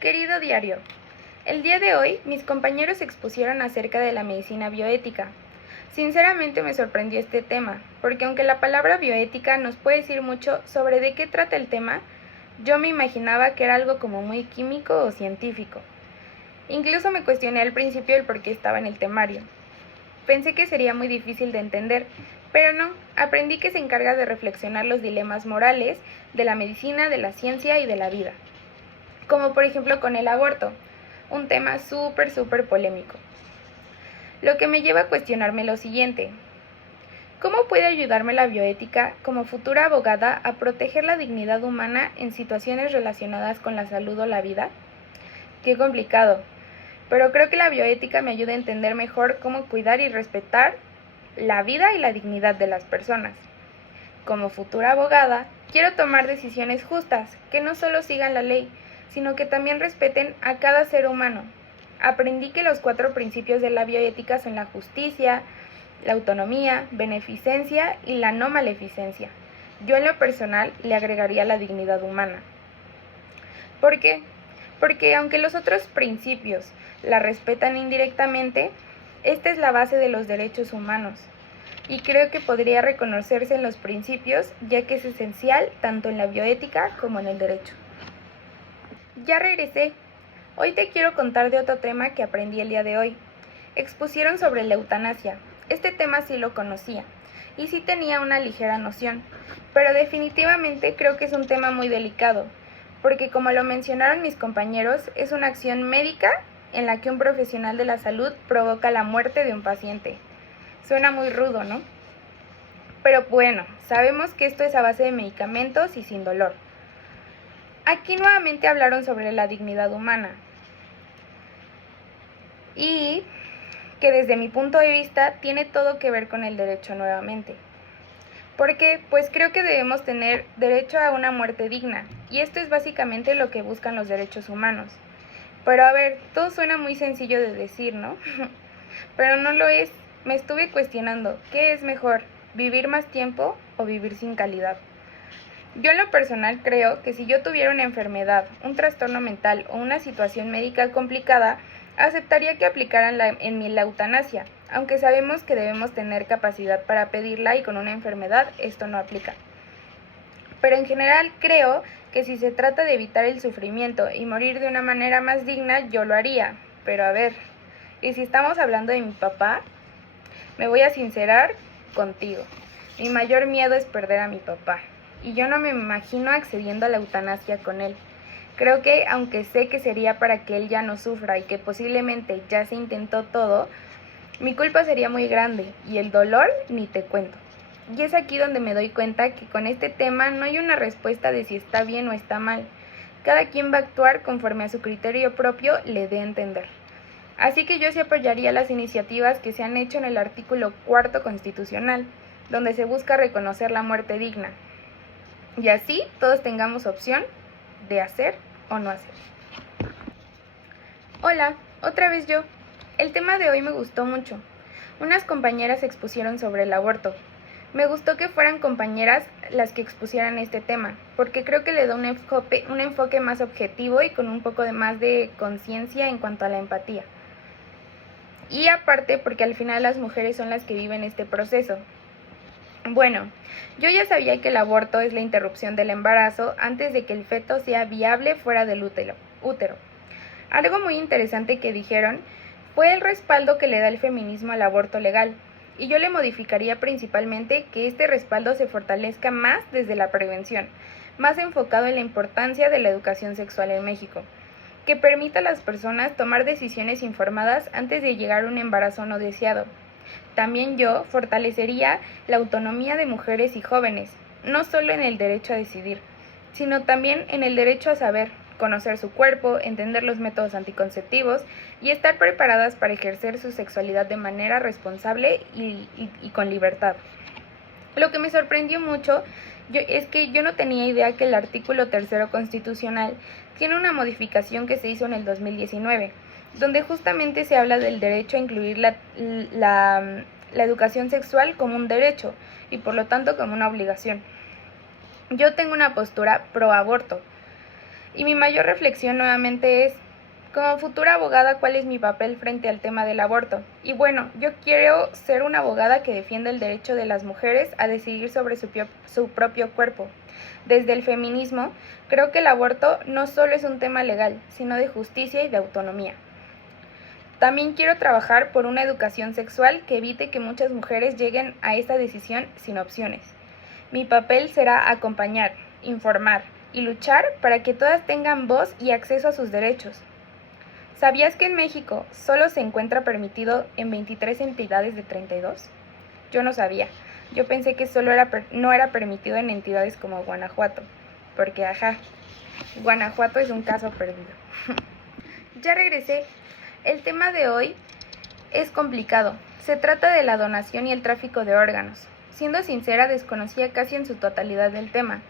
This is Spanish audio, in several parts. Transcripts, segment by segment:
Querido diario, el día de hoy mis compañeros expusieron acerca de la medicina bioética. Sinceramente me sorprendió este tema, porque aunque la palabra bioética nos puede decir mucho sobre de qué trata el tema, yo me imaginaba que era algo como muy químico o científico. Incluso me cuestioné al principio el por qué estaba en el temario. Pensé que sería muy difícil de entender, pero no, aprendí que se encarga de reflexionar los dilemas morales de la medicina, de la ciencia y de la vida. Como por ejemplo con el aborto, un tema súper polémico. Lo que me lleva a cuestionarme lo siguiente: ¿cómo puede ayudarme la bioética como futura abogada a proteger la dignidad humana en situaciones relacionadas con la salud o la vida? Qué complicado, pero creo que la bioética me ayuda a entender mejor cómo cuidar y respetar la vida y la dignidad de las personas. Como futura abogada, quiero tomar decisiones justas, que no solo sigan la ley, sino que también respeten a cada ser humano. Aprendí que los 4 principios de la bioética son la justicia, la autonomía, beneficencia y la no maleficencia. Yo en lo personal le agregaría la dignidad humana. ¿Por qué? Porque aunque los otros principios la respetan indirectamente, esta es la base de los derechos humanos. Y creo que podría reconocerse en los principios, ya que es esencial tanto en la bioética como en el derecho. Ya regresé. Hoy te quiero contar de otro tema que aprendí el día de hoy. Expusieron sobre la eutanasia. Este tema sí lo conocía, y sí tenía una ligera noción, pero definitivamente creo que es un tema muy delicado, porque como lo mencionaron mis compañeros, es una acción médica en la que un profesional de la salud provoca la muerte de un paciente. Suena muy rudo, ¿no? Pero bueno, sabemos que esto es a base de medicamentos y sin dolor. Aquí nuevamente hablaron sobre la dignidad humana y que desde mi punto de vista tiene todo que ver con el derecho nuevamente. Porque pues creo que debemos tener derecho a una muerte digna, y esto es básicamente lo que buscan los derechos humanos. Pero a ver, todo suena muy sencillo de decir, ¿no? Pero no lo es. Me estuve cuestionando, ¿qué es mejor, vivir más tiempo o vivir sin calidad? Yo en lo personal creo que si yo tuviera una enfermedad, un trastorno mental o una situación médica complicada, aceptaría que aplicaran en mí la eutanasia, aunque sabemos que debemos tener capacidad para pedirla y con una enfermedad esto no aplica. Pero en general creo que si se trata de evitar el sufrimiento y morir de una manera más digna, yo lo haría. Pero a ver, ¿y si estamos hablando de mi papá? Me voy a sincerar contigo. Mi mayor miedo es perder a mi papá, y yo no me imagino accediendo a la eutanasia con él. Creo que, aunque sé que sería para que él ya no sufra y que posiblemente ya se intentó todo, mi culpa sería muy grande y el dolor ni te cuento. Y es aquí donde me doy cuenta que con este tema no hay una respuesta de si está bien o está mal. Cada quien va a actuar conforme a su criterio propio le dé a entender. Así que yo sí apoyaría las iniciativas que se han hecho en el artículo 4 constitucional, donde se busca reconocer la muerte digna. Y así todos tengamos opción de hacer o no hacer. Hola, otra vez yo. El tema de hoy me gustó mucho. Unas compañeras expusieron sobre el aborto. Me gustó que fueran compañeras las que expusieran este tema, porque creo que le da un enfoque más objetivo y con un poco de más de conciencia en cuanto a la empatía. Y aparte porque al final las mujeres son las que viven este proceso. Bueno, yo ya sabía que el aborto es la interrupción del embarazo antes de que el feto sea viable fuera del útero. Algo muy interesante que dijeron fue el respaldo que le da el feminismo al aborto legal, y yo le modificaría principalmente que este respaldo se fortalezca más desde la prevención, más enfocado en la importancia de la educación sexual en México, que permita a las personas tomar decisiones informadas antes de llegar a un embarazo no deseado. También yo fortalecería la autonomía de mujeres y jóvenes, no solo en el derecho a decidir, sino también en el derecho a saber, conocer su cuerpo, entender los métodos anticonceptivos y estar preparadas para ejercer su sexualidad de manera responsable y con libertad. Lo que me sorprendió mucho es que yo no tenía idea que el artículo 3 constitucional tiene una modificación que se hizo en el 2019, donde justamente se habla del derecho a incluir la educación sexual como un derecho y por lo tanto como una obligación. Yo tengo una postura pro aborto Y mi mayor reflexión nuevamente es, como futura abogada, ¿cuál es mi papel frente al tema del aborto? Y bueno, yo quiero ser una abogada que defienda el derecho de las mujeres a decidir sobre su propio cuerpo. Desde el feminismo, creo que el aborto no solo es un tema legal, sino de justicia y de autonomía. También quiero trabajar por una educación sexual que evite que muchas mujeres lleguen a esta decisión sin opciones. Mi papel será acompañar, informar y luchar para que todas tengan voz y acceso a sus derechos. ¿Sabías que en México solo se encuentra permitido en 23 entidades de 32? Yo no sabía. Yo pensé que no era permitido en entidades como Guanajuato, porque Guanajuato es un caso perdido. Ya regresé. El tema de hoy es complicado. Se trata de la donación y el tráfico de órganos. Siendo sincera, desconocía casi en su totalidad del tema.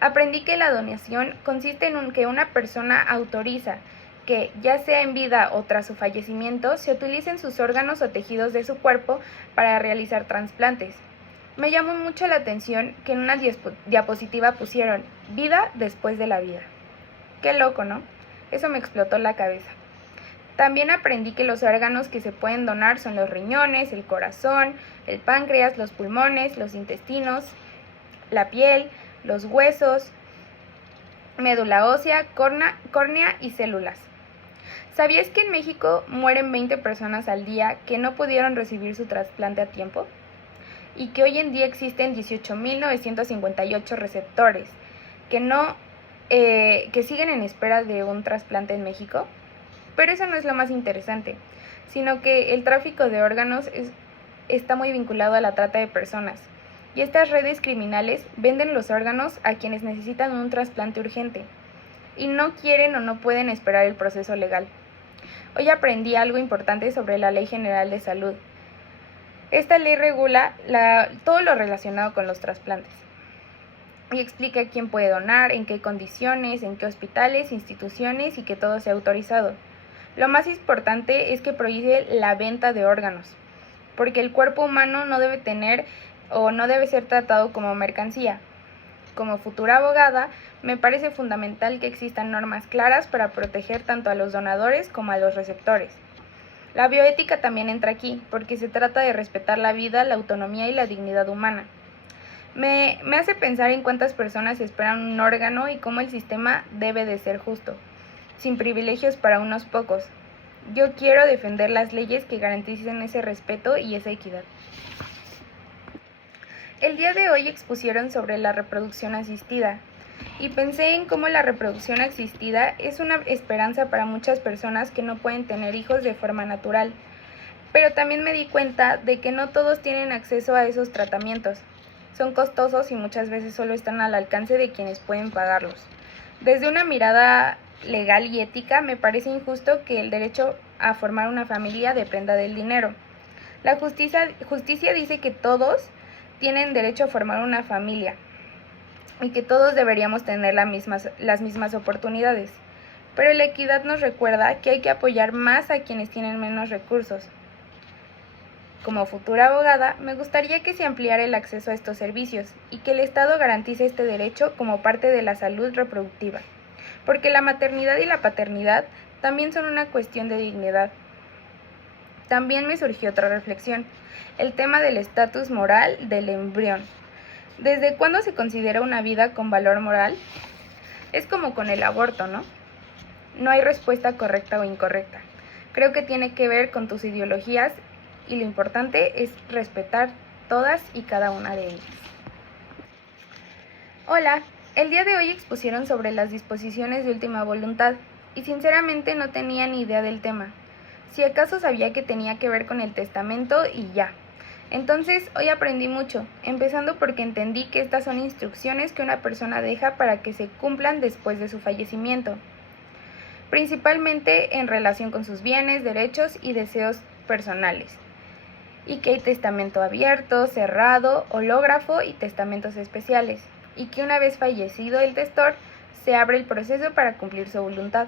Aprendí que la donación consiste en que una persona autoriza que, ya sea en vida o tras su fallecimiento, se utilicen sus órganos o tejidos de su cuerpo para realizar trasplantes. Me llamó mucho la atención que en una diapositiva pusieron vida después de la vida. Qué loco, ¿no? Eso me explotó la cabeza. También aprendí que los órganos que se pueden donar son los riñones, el corazón, el páncreas, los pulmones, los intestinos, la piel, los huesos, médula ósea, córnea y células. ¿Sabías que en México mueren 20 personas al día que no pudieron recibir su trasplante a tiempo? Y que hoy en día existen 18.958 receptores que siguen en espera de un trasplante en México. Pero eso no es lo más interesante, sino que el tráfico de órganos está muy vinculado a la trata de personas. Y estas redes criminales venden los órganos a quienes necesitan un trasplante urgente y no quieren o no pueden esperar el proceso legal. Hoy aprendí algo importante sobre la Ley General de Salud. Esta ley regula todo lo relacionado con los trasplantes y explica quién puede donar, en qué condiciones, en qué hospitales, instituciones y que todo sea autorizado. Lo más importante es que prohíbe la venta de órganos, porque el cuerpo humano no debe tener o no debe ser tratado como mercancía. Como futura abogada, me parece fundamental que existan normas claras para proteger tanto a los donadores como a los receptores. La bioética también entra aquí, porque se trata de respetar la vida, la autonomía y la dignidad humana. Me hace pensar en cuántas personas esperan un órgano y cómo el sistema debe de ser justo, sin privilegios para unos pocos. Yo quiero defender las leyes que garanticen ese respeto y esa equidad. El día de hoy expusieron sobre la reproducción asistida y pensé en cómo la reproducción asistida es una esperanza para muchas personas que no pueden tener hijos de forma natural, pero también me di cuenta de que no todos tienen acceso a esos tratamientos. Son costosos y muchas veces solo están al alcance de quienes pueden pagarlos. Desde una mirada legal y ética, me parece injusto que el derecho a formar una familia dependa del dinero. La justicia dice que todos tienen derecho a formar una familia y que todos deberíamos tener las mismas oportunidades. Pero la equidad nos recuerda que hay que apoyar más a quienes tienen menos recursos. Como futura abogada, me gustaría que se ampliara el acceso a estos servicios y que el Estado garantice este derecho como parte de la salud reproductiva, porque la maternidad y la paternidad también son una cuestión de dignidad. También me surgió otra reflexión, el tema del estatus moral del embrión. ¿Desde cuándo se considera una vida con valor moral? Es como con el aborto, ¿no? No hay respuesta correcta o incorrecta. Creo que tiene que ver con tus ideologías y lo importante es respetar todas y cada una de ellas. Hola, el día de hoy expusieron sobre las disposiciones de última voluntad y sinceramente no tenía ni idea del tema. Si acaso sabía que tenía que ver con el testamento y ya. Entonces hoy aprendí mucho, empezando porque entendí que estas son instrucciones que una persona deja para que se cumplan después de su fallecimiento, principalmente en relación con sus bienes, derechos y deseos personales, y que hay testamento abierto, cerrado, hológrafo y testamentos especiales, y que una vez fallecido el testor, se abre el proceso para cumplir su voluntad.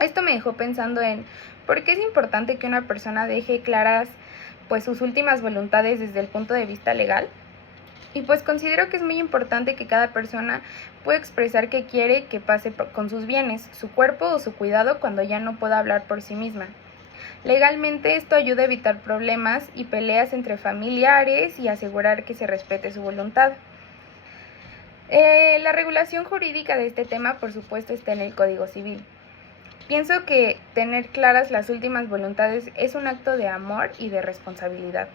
Esto me dejó pensando en por qué es importante que una persona deje claras sus últimas voluntades desde el punto de vista legal. Y pues considero que es muy importante que cada persona pueda expresar qué quiere que pase con sus bienes, su cuerpo o su cuidado cuando ya no pueda hablar por sí misma. Legalmente esto ayuda a evitar problemas y peleas entre familiares y asegurar que se respete su voluntad. La regulación jurídica de este tema, por supuesto, está en el Código Civil. Pienso que tener claras las últimas voluntades es un acto de amor y de responsabilidad.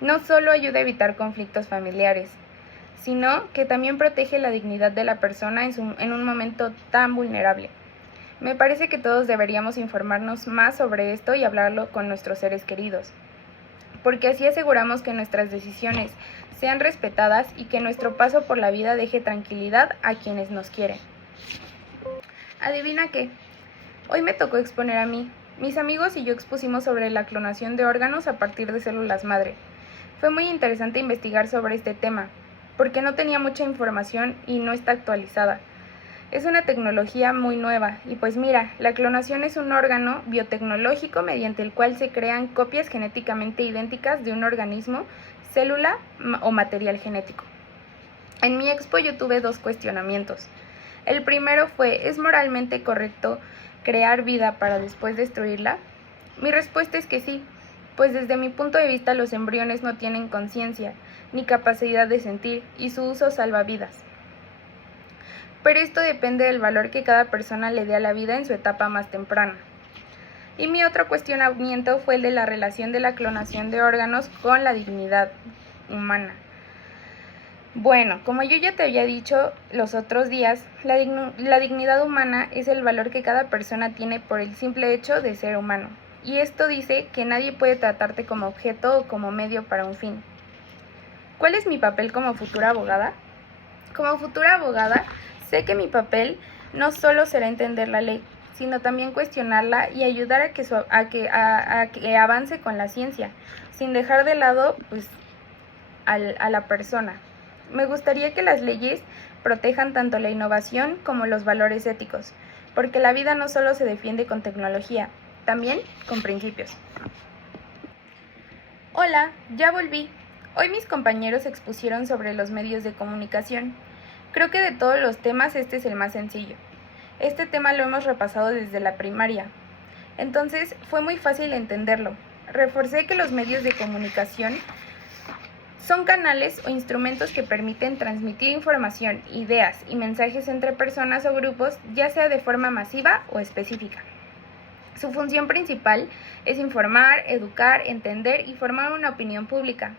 No solo ayuda a evitar conflictos familiares, sino que también protege la dignidad de la persona en un momento tan vulnerable. Me parece que todos deberíamos informarnos más sobre esto y hablarlo con nuestros seres queridos, porque así aseguramos que nuestras decisiones sean respetadas y que nuestro paso por la vida deje tranquilidad a quienes nos quieren. ¿Adivina qué? Hoy me tocó exponer a mí. Mis amigos y yo expusimos sobre la clonación de órganos a partir de células madre. Fue muy interesante investigar sobre este tema, porque no tenía mucha información y no está actualizada. Es una tecnología muy nueva y pues mira, la clonación es un órgano biotecnológico mediante el cual se crean copias genéticamente idénticas de un organismo, célula o material genético. En mi expo yo tuve dos cuestionamientos. El primero fue, ¿es moralmente correcto crear vida para después destruirla? Mi respuesta es que sí, pues desde mi punto de vista los embriones no tienen conciencia ni capacidad de sentir y su uso salva vidas. Pero esto depende del valor que cada persona le dé a la vida en su etapa más temprana. Y mi otro cuestionamiento fue el de la relación de la clonación de órganos con la dignidad humana. Bueno, como yo ya te había dicho los otros días, la dignidad humana es el valor que cada persona tiene por el simple hecho de ser humano. Y esto dice que nadie puede tratarte como objeto o como medio para un fin. ¿Cuál es mi papel como futura abogada? Como futura abogada, sé que mi papel no solo será entender la ley, sino también cuestionarla y ayudar a que avance con la ciencia, sin dejar de lado a la persona. Me gustaría que las leyes protejan tanto la innovación como los valores éticos, porque la vida no solo se defiende con tecnología, también con principios. Hola, ya volví. Hoy mis compañeros expusieron sobre los medios de comunicación. Creo que de todos los temas este es el más sencillo. Este tema lo hemos repasado desde la primaria. Entonces fue muy fácil entenderlo. Reforcé que los medios de comunicación son canales o instrumentos que permiten transmitir información, ideas y mensajes entre personas o grupos, ya sea de forma masiva o específica. Su función principal es informar, educar, entender y formar una opinión pública.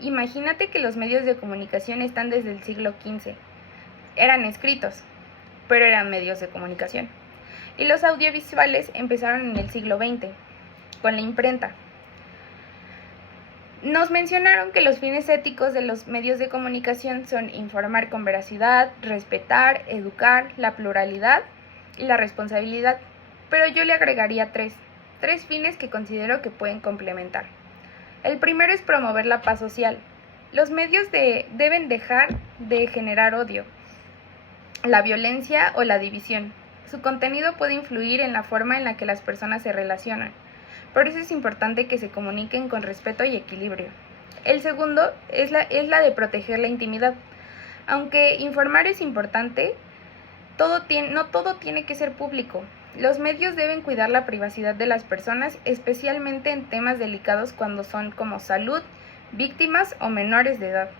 Imagínate que los medios de comunicación están desde el siglo XV. Eran escritos, pero eran medios de comunicación. Y los audiovisuales empezaron en el siglo XX, con la imprenta. Nos mencionaron que los fines éticos de los medios de comunicación son informar con veracidad, respetar, educar, la pluralidad y la responsabilidad. Pero yo le agregaría tres fines que considero que pueden complementar. El primero es promover la paz social. Los medios deben dejar de generar odio, la violencia o la división. Su contenido puede influir en la forma en la que las personas se relacionan. Por eso es importante que se comuniquen con respeto y equilibrio. El segundo es la de proteger la intimidad. Aunque informar es importante, no todo tiene que ser público. Los medios deben cuidar la privacidad de las personas, especialmente en temas delicados cuando son como salud, víctimas o menores de edad.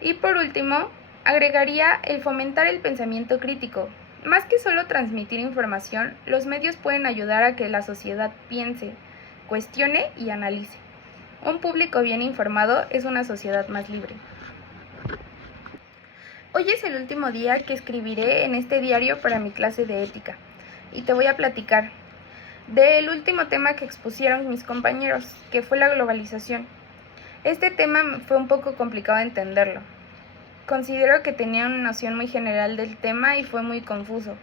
Y por último, agregaría el fomentar el pensamiento crítico. Más que solo transmitir información, los medios pueden ayudar a que la sociedad piense, cuestione y analice. Un público bien informado es una sociedad más libre. Hoy es el último día que escribiré en este diario para mi clase de ética. Y te voy a platicar del último tema que expusieron mis compañeros, que fue la globalización. Este tema fue un poco complicado de entenderlo. Considero que tenía una noción muy general del tema y fue muy confuso,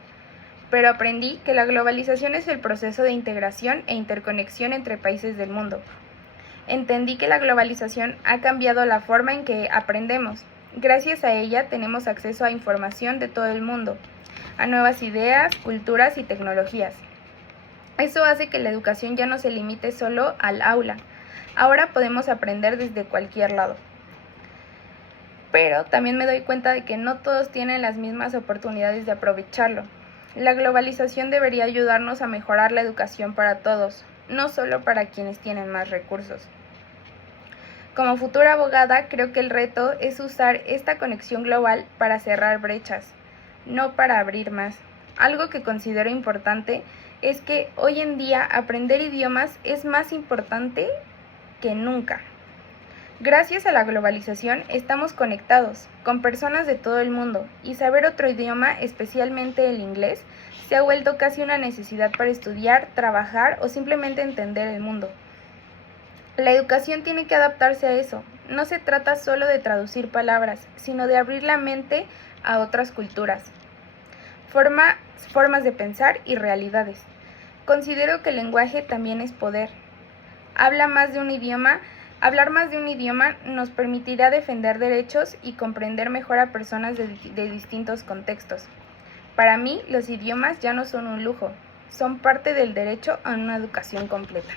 pero aprendí que la globalización es el proceso de integración e interconexión entre países del mundo. Entendí que la globalización ha cambiado la forma en que aprendemos. Gracias a ella tenemos acceso a información de todo el mundo, a nuevas ideas, culturas y tecnologías. Eso hace que la educación ya no se limite solo al aula. Ahora podemos aprender desde cualquier lado. pero también me doy cuenta de que no todos tienen las mismas oportunidades de aprovecharlo. La globalización debería ayudarnos a mejorar la educación para todos, no solo para quienes tienen más recursos. Como futura abogada, creo que el reto es usar esta conexión global para cerrar brechas, no para abrir más. Algo que considero importante es que hoy en día aprender idiomas es más importante que nunca. Gracias a la globalización estamos conectados con personas de todo el mundo y saber otro idioma, especialmente el inglés, se ha vuelto casi una necesidad para estudiar, trabajar o simplemente entender el mundo. La educación tiene que adaptarse a eso. No se trata solo de traducir palabras, sino de abrir la mente a otras culturas, formas de pensar y realidades. Considero que el lenguaje también es poder. Hablar más de un idioma nos permitirá defender derechos y comprender mejor a personas de distintos contextos. Para mí, los idiomas ya no son un lujo, son parte del derecho a una educación completa.